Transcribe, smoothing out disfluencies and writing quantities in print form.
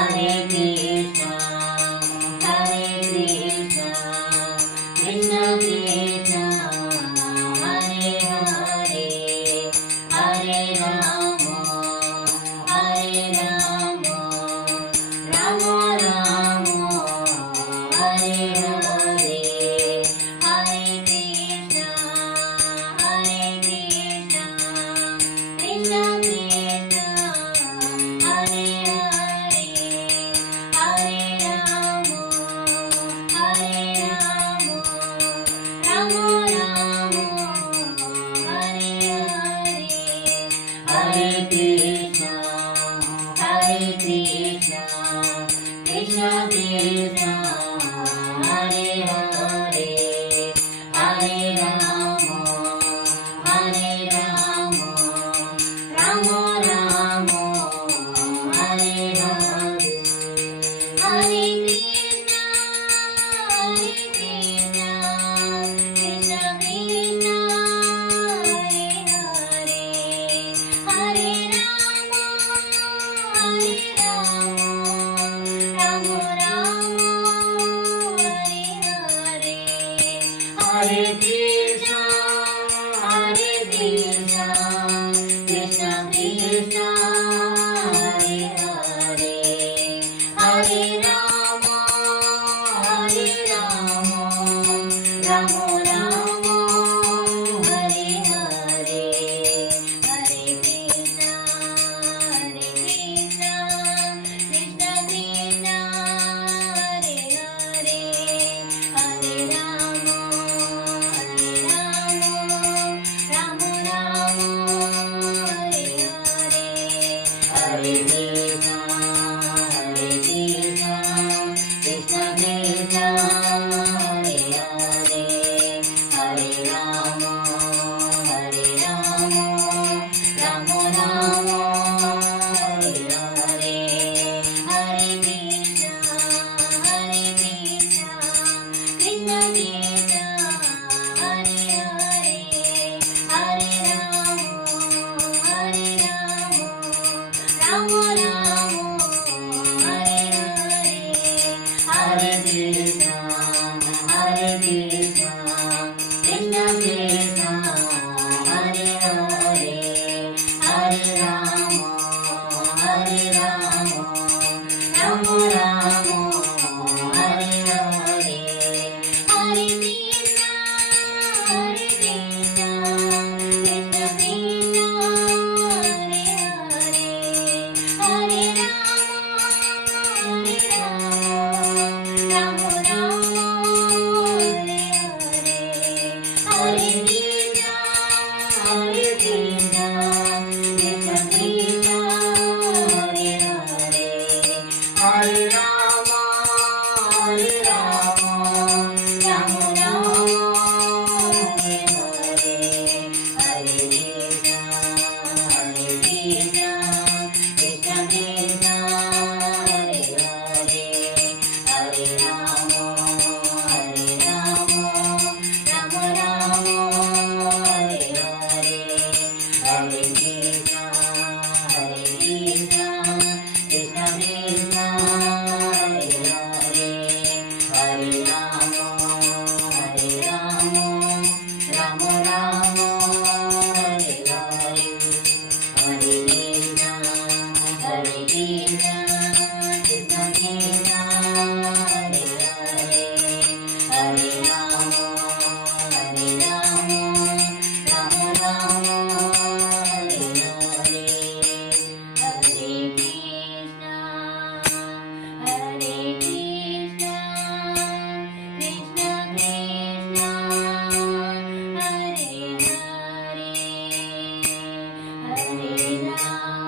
Hare Krishna, Hare Krishna, Krishna Krishna, Hare Hare, Hare Rama, Hare Rama, Rama Rama, Hare Hare, Hare Krishna, Hare Krishna, Krishna Krishna, Hare Hare, Hare Rama, Hare Rama, Rama Rama, Hare Hare, Hare Krishna, Hare Krishna, Krishna Krishna, Hare Hare, Hare Rama, Hare Rama, Rama Rama, Hare Hare, Hare Krishna, Hare Krishna, Krishna Krishna, Hare Hare, Hare Rama, Hare Rama, Rama Rama, Hare Hare, Hare Krishna, Hare Krishna, Krishna Krishna, Hare Hare, Hare Rama, Hare Rama, Rama Rama, Hare Hare, Hare Krishna, Hare Krishna, Krishna Krishna, Hare Hare, Hare Rama, Hare Rama, Rama Rama, Hare Hare, Hare Krishna, Hare Krishna, Krishna Krishna, Hare Hare, Hare Rama, Hare Rama, Rama Rama, Hare Hare, Hare Krishna, Hare Krishna, Krishna Krishna, Hare Hare, Hare Rama, Hare Rama, Rama Rama, Hare Hare, Hare Krishna, Hare Krishna, Krishna Krishna, Hare Hare, Hare Rama, Hare Rama, Rama Rama, Hare Hare, Hare Krishna, Hare Krishna, Krishna Krishna, Hare Hare, Hare Rama, Hare Rama, Rama Rama, Hare Hare, Hare Krishna, Hare Krishna, Krishna Krishna, Hare Hare, Hare Rama, Hare Rama, Rama Rama, Hare Hare, Hare Krishna, Hare Krishna, Krishna Krishna, Hare Hare, Hare Rama, Hare Rama, Rama Rama, Hare Hare, Hare Krishna, Hare Krishna, Krishna Krishna, Hare Hare, Hare Rama, Hare Rama, Rama Rama, Hare Hare, Hare Krishna, Hare Krishna, Krishna Krishna, Hare Hare, Hare Rama, Hare Rama, Rama Rama, Hare Hare, Hare Krishna, Hare Krishna, Krishna Krishna, Hare Hare, Hare Rama,